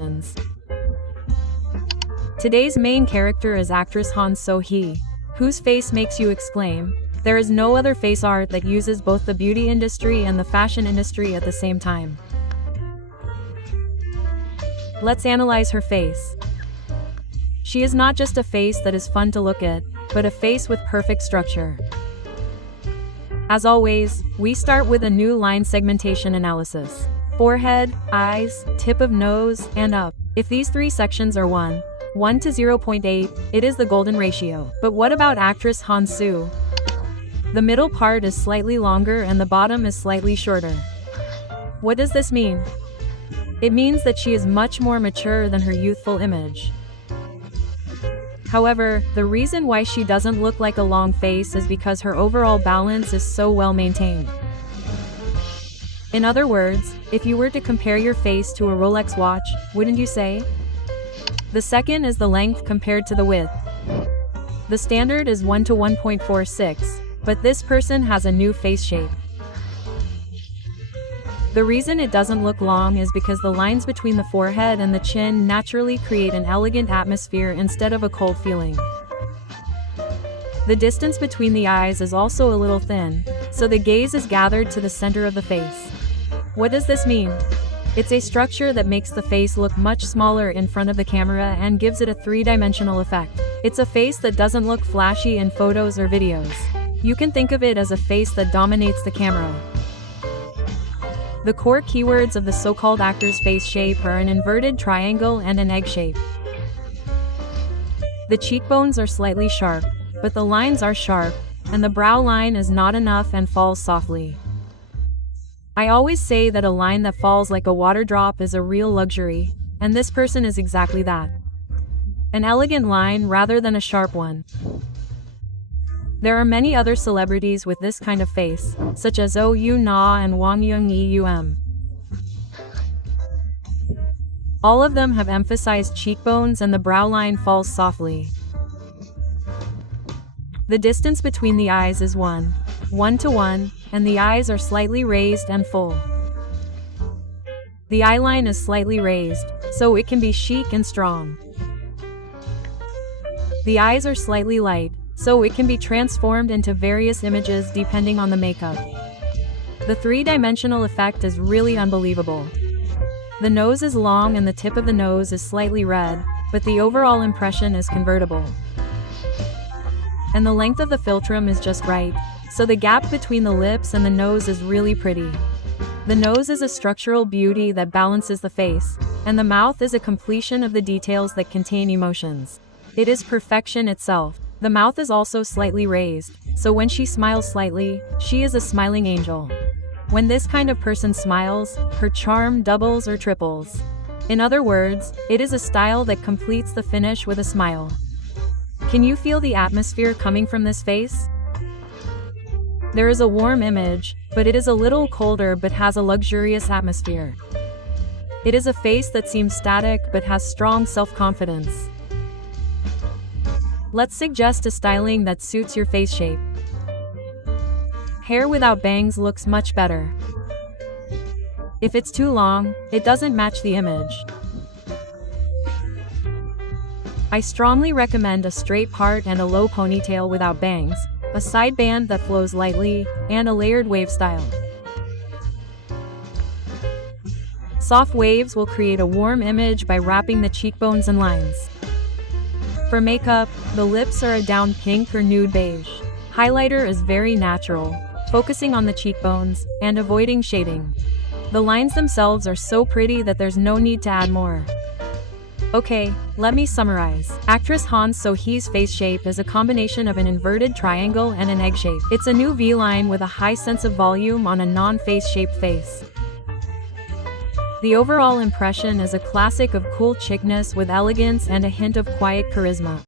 expressions. Today's main character is actress Han So Hee, whose face makes you exclaim, "There is no other face art that uses both the beauty industry and the fashion industry at the same time." Let's analyze her face. She is not just a face that is fun to look at, but a face with perfect structure. As always, we start with a new line segmentation analysis. Forehead, eyes, tip of nose, and up. If these three sections are 1 to 0.8, it is the golden ratio. But what about actress Han So? The middle part is slightly longer and the bottom is slightly shorter. What does this mean? It means that she is much more mature than her youthful image. However, the reason why she doesn't look like a long face is because her overall balance is so well maintained. In other words, if you were to compare your face to a Rolex watch, wouldn't you say? The second is the length compared to the width. The standard is 1 to 1.46, but this person has a new face shape. The reason it doesn't look long is because the lines between the forehead and the chin naturally create an elegant atmosphere instead of a cold feeling. The distance between the eyes is also a little thin, so the gaze is gathered to the center of the face. What does this mean? It's a structure that makes the face look much smaller in front of the camera and gives it a three-dimensional effect. It's a face that doesn't look flashy in photos or videos. You can think of it as a face that dominates the camera. The core keywords of the so-called actor's face shape are an inverted triangle and an egg shape. The cheekbones are slightly sharp, but the lines are sharp, and the brow line is not enough and falls softly. I always say that a line that falls like a water drop is a real luxury, and this person is exactly that. An elegant line rather than a sharp one. There are many other celebrities with this kind of face, such as Oh Yoon-ah and Wang Young-eum. All of them have emphasized cheekbones and the brow line falls softly. The distance between the eyes is 1 to 1, and the eyes are slightly raised and full. The eyeline is slightly raised, so it can be chic and strong. The eyes are slightly light, so it can be transformed into various images depending on the makeup. The three-dimensional effect is really unbelievable. The nose is long and the tip of the nose is slightly red, but the overall impression is convertible. And the length of the philtrum is just right, so the gap between the lips and the nose is really pretty. The nose is a structural beauty that balances the face, and the mouth is a completion of the details that contain emotions. It is perfection itself. The mouth is also slightly raised, so when she smiles slightly, she is a smiling angel. When this kind of person smiles, her charm doubles or triples. In other words, it is a style that completes the finish with a smile. Can you feel the atmosphere coming from this face? There is a warm image, but it is a little colder but has a luxurious atmosphere. It is a face that seems static but has strong self-confidence. Let's suggest a styling that suits your face shape. Hair without bangs looks much better. If it's too long, it doesn't match the image. I strongly recommend a straight part and a low ponytail without bangs, a side band that flows lightly, and a layered wave style. Soft waves will create a warm image by wrapping the cheekbones and lines. For makeup, the lips are a down pink or nude beige. Highlighter is very natural, focusing on the cheekbones, and avoiding shading. The lines themselves are so pretty that there's no need to add more. Okay, let me summarize. Actress Han So Hee's face shape is a combination of an inverted triangle and an egg shape. It's a new V-line with a high sense of volume on a non-face shaped face. The overall impression is a classic of cool chickness with elegance and a hint of quiet charisma.